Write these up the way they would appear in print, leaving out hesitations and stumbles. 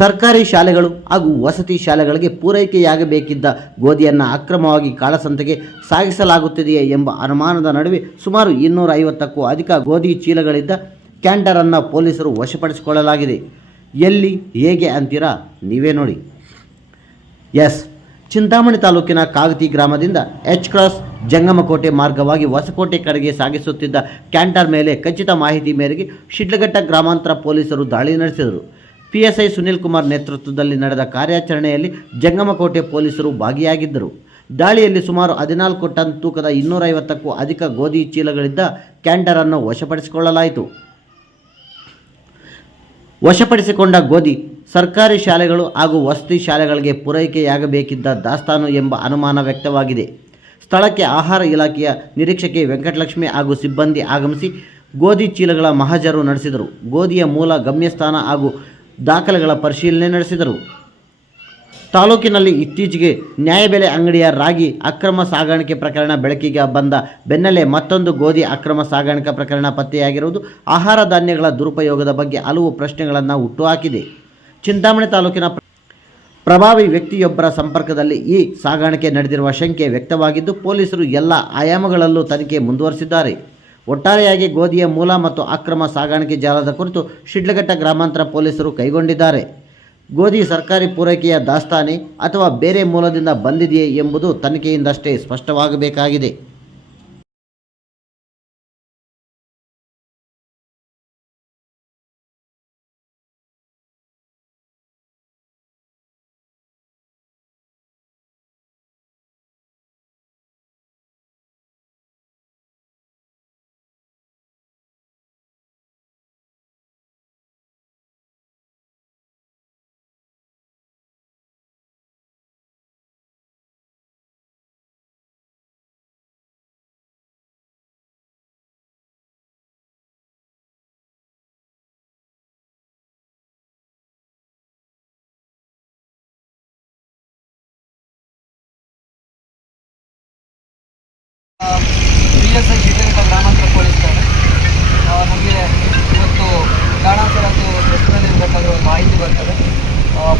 ಸರ್ಕಾರಿ ಶಾಲೆಗಳು ಹಾಗೂ ವಸತಿ ಶಾಲೆಗಳಿಗೆ ಪೂರೈಕೆಯಾಗಬೇಕಿದ್ದ ಗೋಧಿಯನ್ನು ಅಕ್ರಮವಾಗಿ ಕಾಳಸಂತೆಗೆ ಸಾಗಿಸಲಾಗುತ್ತಿದೆಯೇ ಎಂಬ ಅನುಮಾನದ ನಡುವೆ ಸುಮಾರು 250ಕ್ಕೂ ಅಧಿಕ ಗೋಧಿ ಚೀಲಗಳಿದ್ದ ಕ್ಯಾಂಟರನ್ನು ಪೊಲೀಸರು ವಶಪಡಿಸಿಕೊಳ್ಳಲಾಗಿದೆ. ಎಲ್ಲಿ ಹೇಗೆ ಅಂತೀರಾ? ನೀವೇ ನೋಡಿ. ಚಿಂತಾಮಣಿ ತಾಲೂಕಿನ ಕಾಗತಿ ಗ್ರಾಮದಿಂದ ಎಚ್ ಕ್ರಾಸ್ ಜಂಗಮಕೋಟೆ ಮಾರ್ಗವಾಗಿ ಹೊಸಕೋಟೆ ಕಡೆಗೆ ಸಾಗಿಸುತ್ತಿದ್ದ ಕ್ಯಾಂಟರ್ ಮೇಲೆ ಖಚಿತ ಮಾಹಿತಿ ಮೇರೆಗೆ ಶಿಡ್ಲಘಟ್ಟ ಗ್ರಾಮಾಂತರ ಪೊಲೀಸರು ದಾಳಿ ನಡೆಸಿದರು. PSI ಸುನಿಲ್ ಕುಮಾರ್ ನೇತೃತ್ವದಲ್ಲಿ ನಡೆದ ಕಾರ್ಯಾಚರಣೆಯಲ್ಲಿ ಜಂಗಮಕೋಟೆ ಪೊಲೀಸರು ಭಾಗಿಯಾಗಿದ್ದರು. ದಾಳಿಯಲ್ಲಿ ಸುಮಾರು 14 ಟನ್ ತೂಕದ 250ಕ್ಕೂ ಅಧಿಕ ಗೋಧಿ ಚೀಲಗಳಿದ್ದ ಕ್ಯಾಂಟರನ್ನು ವಶಪಡಿಸಿಕೊಳ್ಳಲಾಯಿತು. ವಶಪಡಿಸಿಕೊಂಡ ಗೋಧಿ ಸರ್ಕಾರಿ ಶಾಲೆಗಳು ಹಾಗೂ ವಸತಿ ಶಾಲೆಗಳಿಗೆ ಪೂರೈಕೆಯಾಗಬೇಕಿದ್ದ ದಾಸ್ತಾನು ಎಂಬ ಅನುಮಾನ ವ್ಯಕ್ತವಾಗಿದೆ. ಸ್ಥಳಕ್ಕೆ ಆಹಾರ ಇಲಾಖೆಯ ನಿರೀಕ್ಷಕಿ ವೆಂಕಟಲಕ್ಷ್ಮಿ ಹಾಗೂ ಸಿಬ್ಬಂದಿ ಆಗಮಿಸಿ ಗೋಧಿ ಚೀಲಗಳ ಮಹಜರು ನಡೆಸಿದರು. ಗೋಧಿಯ ಮೂಲ, ಗಮ್ಯಸ್ಥಾನ ಹಾಗೂ ದಾಖಲೆಗಳ ಪರಿಶೀಲನೆ ನಡೆಸಿದರು. ತಾಲೂಕಿನಲ್ಲಿ ಇತ್ತೀಚೆಗೆ ನ್ಯಾಯಬೆಲೆ ಅಂಗಡಿಯ ರಾಗಿ ಅಕ್ರಮ ಸಾಗಾಣಿಕೆ ಪ್ರಕರಣ ಬೆಳಕಿಗೆ ಬಂದ ಬೆನ್ನಲ್ಲೇ ಮತ್ತೊಂದು ಗೋಧಿ ಅಕ್ರಮ ಸಾಗಾಣಿಕೆ ಪ್ರಕರಣ ಪತ್ತೆಯಾಗಿರುವುದು ಆಹಾರ ಧಾನ್ಯಗಳ ದುರುಪಯೋಗದ ಬಗ್ಗೆ ಹಲವು ಪ್ರಶ್ನೆಗಳನ್ನು ಹುಟ್ಟುಹಾಕಿದೆ. ಚಿಂತಾಮಣಿ ತಾಲೂಕಿನ ಪ್ರಭಾವಿ ವ್ಯಕ್ತಿಯೊಬ್ಬರ ಸಂಪರ್ಕದಲ್ಲಿ ಈ ಸಾಗಾಣಿಕೆ ನಡೆದಿರುವ ಶಂಕೆ ವ್ಯಕ್ತವಾಗಿದ್ದು, ಪೊಲೀಸರು ಎಲ್ಲ ಆಯಾಮಗಳಲ್ಲೂ ತನಿಖೆ ಮುಂದುವರಿಸಿದ್ದಾರೆ. ಒಟ್ಟಾರೆಯಾಗಿ ಗೋಧಿಯ ಮೂಲ ಮತ್ತು ಅಕ್ರಮ ಸಾಗಾಣಿಕೆ ಜಾಲದ ಕುರಿತು ಶಿಡ್ಲಘಟ್ಟ ಗ್ರಾಮಾಂತರ ಪೊಲೀಸರು ಕೈಗೊಂಡಿದ್ದಾರೆ. ಗೋಧಿ ಸರ್ಕಾರಿ ಪೂರೈಕೆಯ ದಾಸ್ತಾನೆ ಅಥವಾ ಬೇರೆ ಮೂಲದಿಂದ ಬಂದಿದೆಯೇ ಎಂಬುದು ತನಿಖೆಯಿಂದಷ್ಟೇ ಸ್ಪಷ್ಟವಾಗಬೇಕಾಗಿದೆ. PSI ಶಿಡ್ಲಘಟ್ಟ ಗ್ರಾಮಾಂತರ ಪೊಲೀಸ್ ಠಾಣೆ ನಮಗೆ ಇವತ್ತು ಕಾರಣಾಂತರದ್ದು ಹೆಸರಿನಲ್ಲಿರಬೇಕಾದ ಮಾಹಿತಿ ಬರ್ತದೆ.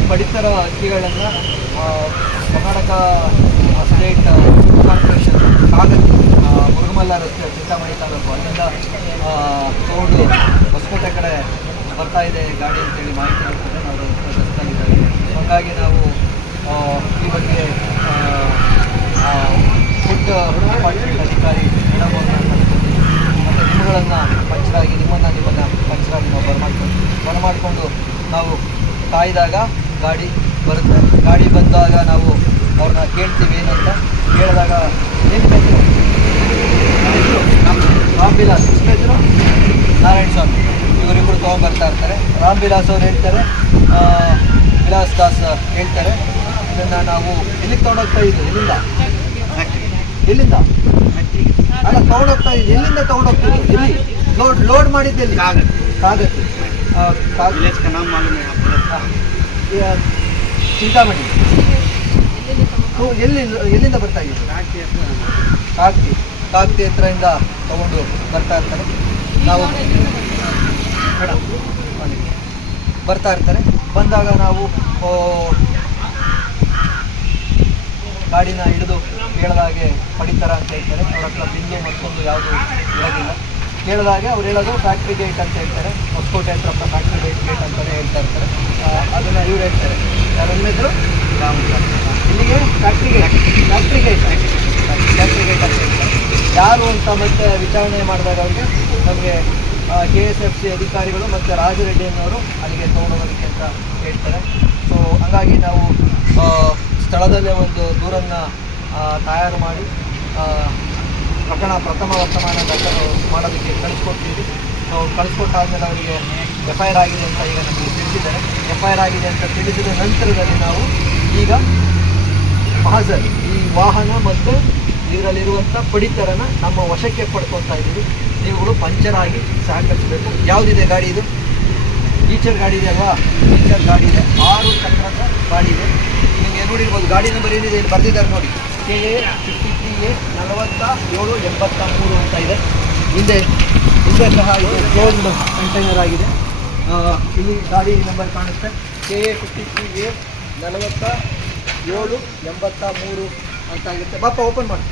ಪಡಿತರ ಅಕ್ಕಿಗಳನ್ನು Karnataka state food corporation Kagati Murugamalla ರಸ್ತೆ ಚಿಂತಾಮಣಿ ತಾಲೂಕು ಅಲ್ಲಿಂದ ತಗೊಂಡು ಹೊಸಕೋಟೆ ಕಡೆ ಬರ್ತಾ ಇದೆ ಗಾಡಿ ಅಂತೇಳಿ ಮಾಹಿತಿ ಬರ್ತದೆ. ನಾವು ರಸ್ತೆಯಲ್ಲಿದ್ದೇವೆ. ಹಾಗಾಗಿ ನಾವು ಈ ಬಗ್ಗೆ ಫುಡ್ ಡಿಪಾರ್ಟ್ಮೆಂಟ್ ಅಧಿಕಾರಿ ಮೇಡಮನ್ನು ಕಳ್ಕೊಂಡು ಮತ್ತು ನಿಮ್ಮನ್ನು ಪಂಚರಾಗಿ ನಾವು ಬರಮಾಡಿಕೊಂಡು ನಾವು ಕಾಯ್ದಾಗ ಗಾಡಿ ಬರುತ್ತೆ. ಗಾಡಿ ಬಂದಾಗ ನಾವು ಅವ್ರನ್ನ ಕೇಳ್ತೀವಿ ಏನಂತ. ಕೇಳಿದಾಗ ಏನು ಬೇಕು? ರಾಮ್ವಿಲಾಸ್ ಹೆಸರು ನಾರಾಯಣ ಸ್ವಾಮಿ, ಇವರಿಬ್ಬರು ತೊಗೊಂಡ್ಬರ್ತಾ ಇರ್ತಾರೆ. ರಾಮ್ವಿಲಾಸ್ ಅವ್ರು ಹೇಳ್ತಾರೆ, ವಿಲಾಸ್ ದಾಸ್ ಹೇಳ್ತಾರೆ. ಇದನ್ನು ನಾವು ಎಲ್ಲಿಗೆ ತೊಗೊಂಡೋಗ್ತಾ ಇದ್ದೀವಿ? ಎಲ್ಲಿಂದ ಅಲ್ಲ ತೊಗೊಂಡೋಗ್ತಾ ಇದ್ದೀವಿ? ಎಲ್ಲಿಂದ ತೊಗೊಂಡೋಗ್ತಿದ್ವಿ? ಎಲ್ಲಿ ಲೋಡ್ ಮಾಡಿದ್ದೆಲ್ಲಿ? ಕಾಗತಿ ಚಿಂತಾಮಣಿ. ಎಲ್ಲಿಂದ ಬರ್ತಾ ಇದ್ದೀವಿ? ಕಾಗತಿ ಹತ್ರದಿಂದ ತಗೊಂಡು ಬರ್ತಾ ಇರ್ತಾರೆ. ನಾವು ಬರ್ತಾ ಇರ್ತಾರೆ. ಬಂದಾಗ ನಾವು ಗಾಡಿನ ಹಿಡಿದು ಕೇಳಿದಾಗೆ ಪಡಿತರ ಅಂತ ಹೇಳ್ತಾರೆ. ಅವ್ರ ಹತ್ರ ಬಿಲ್ಲು ಮತ್ತೊಂದು ಯಾವುದು ಇರೋದಿಲ್ಲ. ಕೇಳಿದಾಗೆ ಅವ್ರು ಹೇಳೋದು ಫ್ಯಾಕ್ಟ್ರಿ ಗೇಟ್ ಅಂತ ಹೇಳ್ತಾರೆ. ಹೊಸಕೋಟೆ ಹತ್ರ ಫ್ಯಾಕ್ಟ್ರಿ ಗೇಟ್ ಅಂತಲೇ ಹೇಳ್ತಾ ಇರ್ತಾರೆ. ಅದನ್ನು ಇವ್ರು ಹೇಳ್ತಾರೆ, ಯಾರಲ್ಲಿದ್ರು ಇಲ್ಲಿಗೆ ಫ್ಯಾಕ್ಟ್ರಿ ಗೇಟ್ ಅಂತ ಹೇಳ್ತಾರೆ. ಯಾರು ಅಂತ ಮತ್ತೆ ವಿಚಾರಣೆ ಮಾಡಿದಾಗ ಅವ್ರಿಗೆ ನಮಗೆ KSFC ಅಧಿಕಾರಿಗಳು ಮತ್ತು ರಾಜರೆಡ್ಡಿಯನ್ನವರು ಅಲ್ಲಿಗೆ ತೊಗೊಂಡೋಗೋದಕ್ಕೆ ಅಂತ ಹೇಳ್ತಾರೆ. ಸೊ ಹಾಗಾಗಿ ನಾವು ಸ್ಥಳದಲ್ಲೇ ಒಂದು ದೂರನ್ನು ತಯಾರು ಮಾಡಿ ಪ್ರಥಮ ವರ್ತಮಾನ ಮಾಡೋದಕ್ಕೆ ಕಳಿಸ್ಕೊಡ್ತೀವಿ. ಸೊ ಕಳಿಸ್ಕೊಟ್ಟಾದ್ಮೇಲೆ ಅವರಿಗೆ FIR ಆಗಿದೆ ಅಂತ ಈಗ ನಮಗೆ ತಿಳಿಸಿದ್ದಾರೆ. FIR ಆಗಿದೆ ಅಂತ ತಿಳಿಸಿದ ನಂತರದಲ್ಲಿ ನಾವು ಈಗ ಮಹಜರ್ ಈ ವಾಹನ ಮತ್ತು ಇದರಲ್ಲಿರುವಂಥ ಪಡಿತರನ ನಮ್ಮ ವಶಕ್ಕೆ ಪಡ್ಕೊತಾ ಇದ್ದೀವಿ. ನೀವುಗಳು ಪಂಚರ್ ಆಗಿ ಸಹಕರಿಸಬೇಕು. ಯಾವುದಿದೆ ಗಾಡಿ? ಇದು ಈಚರ್ ಗಾಡಿ ಇದೆ ಅಲ್ವಾ? ಈಚರ್ ಗಾಡಿ ಇದೆ, 6 ಚಕ್ರದ ಗಾಡಿ ಇದೆ. ನಿಮಗೆ ನೋಡಿರ್ಬೋದು, ಗಾಡಿ ನಂಬರ್ ಏನಿದೆ ಇಲ್ಲಿ ಬರೆದಿದ್ದಾರೆ ನೋಡಿ, KA 53A 4783 ಅಂತ ಇದೆ. ಹಿಂದೆ ಸಹ ಇದು ಕ್ಲೋಸ್ಡ್ ಕಂಟೈನರ್ ಆಗಿದೆ. ಇಲ್ಲಿ ಗಾಡಿ ನಂಬರ್ ಕಾಣುತ್ತೆ KA53A 4783 ಅಂತ ಆಗುತ್ತೆ. ಬಾಪ ಓಪನ್ ಮಾಡಿ.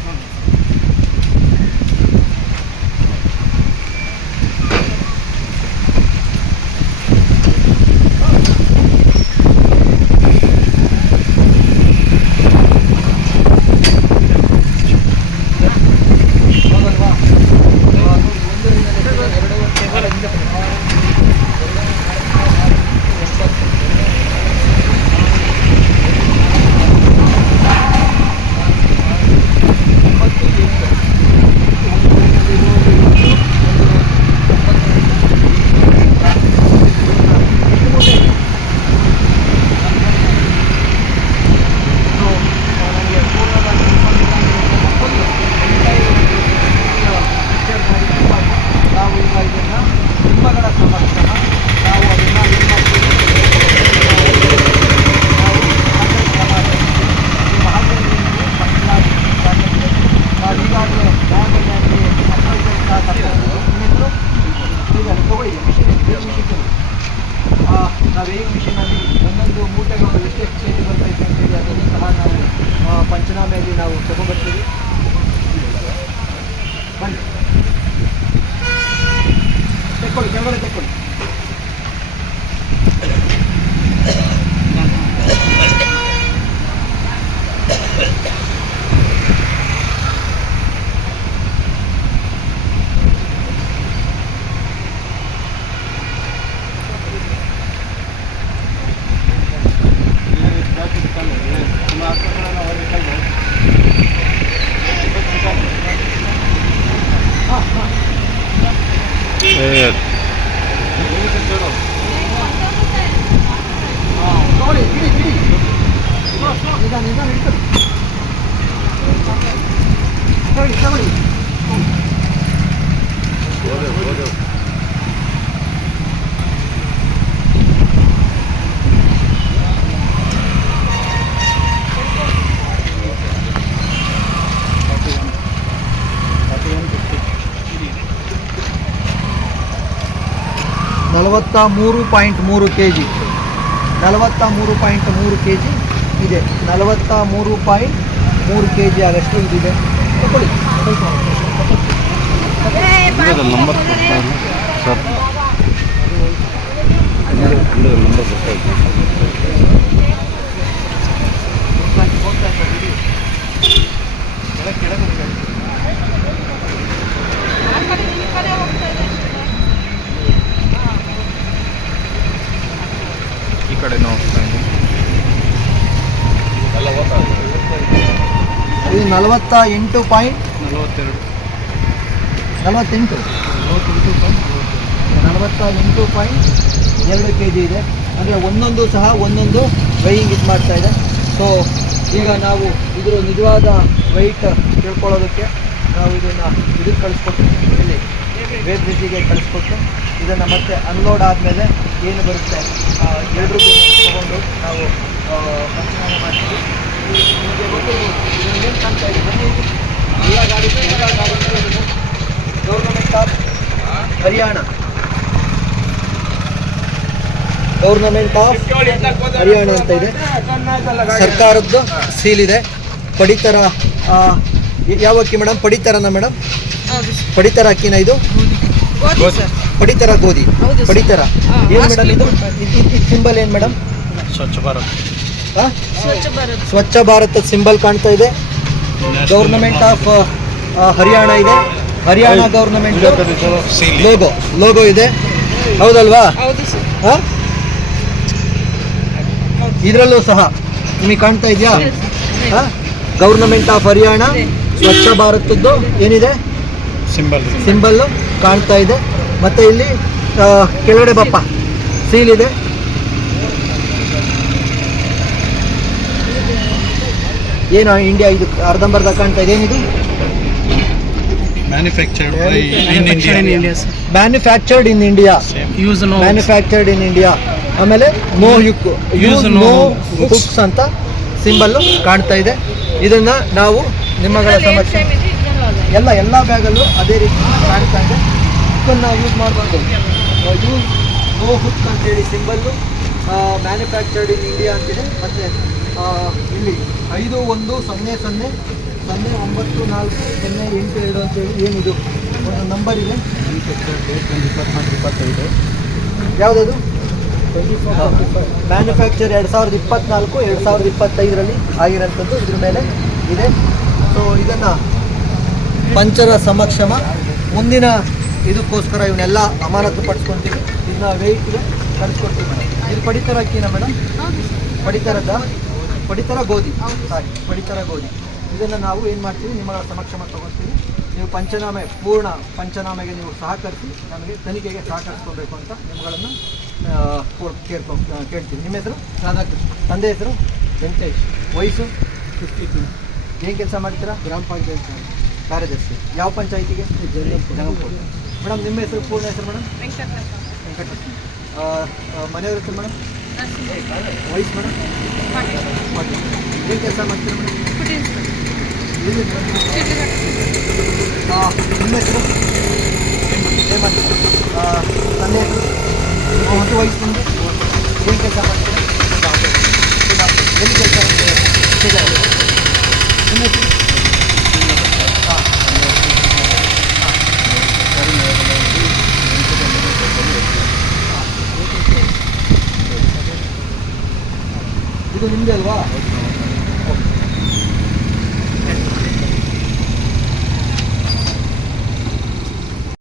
ನಾವು ವೇಯಿಂಗ್ ಮಿಷಿನಲ್ಲಿ ಒಂದೊಂದು ಮೂಟೆಗಳು ಎಷ್ಟೆಷ್ಟು ಕೆಜಿ ಬರ್ತೈತೆ ಅಂತೇಳಿ ಅದನ್ನು ಸಹ ನಾವು ಪಂಚನಾಮೆಯಲ್ಲಿ ನಾವು ತಗೊಂಡ್ಬರ್ತೀವಿ. ಬನ್ನಿ ತೆಕ್ಕೊಳ್ಳಿ, ಕೆಳಗಡೆ ತೆಕ್ಕೊಳ್ಳಿ. ಮೂರು kg 43.3 kg ಇದೆ. 43.3 kg ಆಗಷ್ಟು ಇದಿದೆ. ತಗೊಳ್ಳಿ. ನಂಬರ್ ಸರ್ ಈ ಕಡೆ ಹೋಗ್ತಾ ಇದೆ. ಇದು 48.2 kg ಇದೆ. ಅಂದರೆ ಒಂದೊಂದು ಸಹ ಒಂದೊಂದು ವೈಯಿಂಗ್ ಇದು ಮಾಡ್ತಾ ಇದೆ. ಸೊ ಈಗ ನಾವು ಇದರ ನಿಜವಾದ ವೆಯ್ಟ್ ತಿಳ್ಕೊಳ್ಳೋದಕ್ಕೆ ನಾವು ಇದನ್ನು ಇದಕ್ಕೆ ಕಳಿಸ್ಕೊಟ್ಟು ಇಲ್ಲಿ ವೇಟ್ ಬ್ರಿಡ್ಜಿಗೆ ಕಳಿಸ್ಕೊಟ್ಟು ಇದನ್ನು ಮತ್ತೆ ಅನ್ಲೋಡ್ ಆದಮೇಲೆ ಏನು ಬರುತ್ತೆ ಎಲ್ಲರೂ ತೊಗೊಂಡು ನಾವು ಪಂಚನಾಮ ಮಾಡ್ತೀವಿ. ನಿಮಗೆ ಗೊತ್ತಿರ್ಬೋದು ಇದನ್ನೇನು ಕಾಣ್ತಾ ಇದೆ ಬನ್ನಿ. ಎಲ್ಲ ಗಾಡಿ government of Haryana, government of Haryana ಅಂತ ಇದೆ. ಸರ್ಕಾರದ್ದು ಸೀಲ್ ಇದೆ. ಪಡಿತರ ಯಾವ ಅಕ್ಕಿ ಮೇಡಮ್? ಪಡಿತರನ ಮೇಡಮ್? ಪಡಿತರ ಅಕ್ಕಿನ ಇದು? ಪಡಿತರ ಗೋಧಿ. ಪಡಿತರ ಏನು ಮೇಡಮ್ ಇದು? ಸಿಂಬಲ್ ಏನು ಮೇಡಮ್? ಸ್ವಚ್ಛ ಭಾರತ್. ಸ್ವಚ್ಛ ಭಾರತ ಸಿಂಬಲ್ ಕಾಣ್ತಾ ಇದೆ. ಗೌರ್ನಮೆಂಟ್ ಆಫ್ ಹರಿಯಾಣ ಇದೆ. ಹರಿಯಾಣ ಗೌರ್ನಮೆಂಟ್ ಲೋಗೋ ಇದೆ. ಹೌದಲ್ವಾ? ಇದರಲ್ಲೂ ಸಹ ನಿಮಗೆ ಕಾಣ್ತಾ ಇದೆಯಾ? ಗೌರ್ನಮೆಂಟ್ ಆಫ್ ಹರಿಯಾಣ ಸ್ವಚ್ಛ ಭಾರತದ್ದು ಏನಿದೆ ಸಿಂಬಲ್ಲು ಕಾಣ್ತಾ ಇದೆ. ಮತ್ತು ಇಲ್ಲಿ ಕೆಳಗಡೆ ಬಪ್ಪ ಸೀಲ್ ಇದೆ. ಏನು ಇಂಡಿಯಾ ಇದು ಅರ್ಧಂಬರ್ಧ ಕಾಣ್ತಾ ಇದೆ. ಏನಿದು? Manufactured in India. Manufactured in India. ಆಮೇಲೆ ನೋ ಹುಕ್ಸ್ ಅಂತ ಸಿಂಬಲ್ಲು ಕಾಣ್ತಾ ಇದೆ. ಇದನ್ನ ನಾವು ನಿಮ್ಮಗಳ ಸಮಸ್ಯೆ ಎಲ್ಲ ಬ್ಯಾಗಲ್ಲೂ ಅದೇ ರೀತಿ ಕಾಣ್ತಾ ಇದೆ. ಇದನ್ನು ನಾವು ಯೂಸ್ ಮಾಡಬಾರ್ದು. ಯೂಸ್ ಗೋ ಹುಕ್ ಅಂತೇಳಿ ಸಿಂಬಲ್ಲು, ಮ್ಯಾನುಫ್ಯಾಕ್ಚರ್ಡ್ ಇನ್ ಇಂಡಿಯಾ ಅಂತಿದೆ. ಮತ್ತು ಇಲ್ಲಿ 5100009408 ಅಂತೇಳಿ ಏನಿದು ಒಂದು ನಂಬರ್ ಇದೆ. ಯಾವುದದು? ಮ್ಯಾನುಫ್ಯಾಕ್ಚರ್ 2024-2025 ಆಗಿರೋಂಥದ್ದು ಇದ್ರ ಮೇಲೆ ಇದೆ. ಸೊ ಇದನ್ನು ಪಂಚರ ಸಮಕ್ಷಮ ಮುಂದಿನ ಇದಕ್ಕೋಸ್ಕರ ಇವನ್ನೆಲ್ಲ ಅಮಾನತು ಪಡಿಸ್ಕೊತೀವಿ. ಇದನ್ನ ವೆಯ್ಟ್ಗೆ ಕಳಿಸ್ಕೊಡ್ತೀವಿ ಮೇಡಮ್. ಇದು ಪಡಿತರ ಅಕ್ಕಿನ ಮೇಡಮ್? ಪಡಿತರ ಗೋಧಿ, ಪಡಿತರ ಗೋಧಿ. ಇದನ್ನು ನಾವು ಏನು ಮಾಡ್ತೀವಿ, ನಿಮ್ಮಗಳ ಸಮಕ್ಷಮ ತಗೊಳ್ತೀವಿ. ನೀವು ಪೂರ್ಣ ಪಂಚನಾಮೆಗೆ ನೀವು ಸಹಕರಿಸಿ ನಮಗೆ ತನಿಖೆಗೆ ಸಹಕರಿಸ್ಕೋಬೇಕು ಅಂತ ನಿಮ್ಮಗಳನ್ನು ಕೇಳ್ತೀವಿ. ನಿಮ್ಮ ಹೆಸರು? ರಾಧಾಕೃಷ್ಣ. ತಂದೆ ಹೆಸರು? ವೆಂಕಟೇಶ್. ವಯಸ್ಸು? 52. ಏನು ಕೆಲಸ ಮಾಡ್ತೀರಾ? ಗ್ರಾಮ ಪಂಚಾಯತ್ ಕಾರ್ಯದರ್ಶಿ. ಯಾವ ಪಂಚಾಯತಿಗೆ? ಜಂಗಂಪುರ. ಮೇಡಮ್ ನಿಮ್ಮ ಹೆಸರು, ಪೂರ್ಣ ಹೆಸರು ಮೇಡಮ್? ವೆಂಕಟೇಶ್. ಮನೆಯವ್ರ ಹೆಸರು ಮೇಡಮ್? ವಯಸ್ಸು ಮೇಡಮ್? ಏನು ಕೆಲಸ ಮಾಡ್ತೀರಾ ಮೇಡಮ್? ನಿಮ್ಮ ಹೆಸರು? ಏನು ಮಾಡ್ತೀರಾ? ತಂದೆ ಹೆಸರು? ಎಷ್ಟು ವಯಸ್ಸು ನಿಮಗೆ? ಏನು ಕೆಲಸ ಮಾಡ್ತೀರಾ? ಎಲ್ಲಿ ಕೆಲಸ ಮಾಡ್ತೀರಾ? ನಿಮ್ಮ ಹೆಸರು? ಇದು ನಿಮ್ಮದೇ ಅಲ್ವಾ?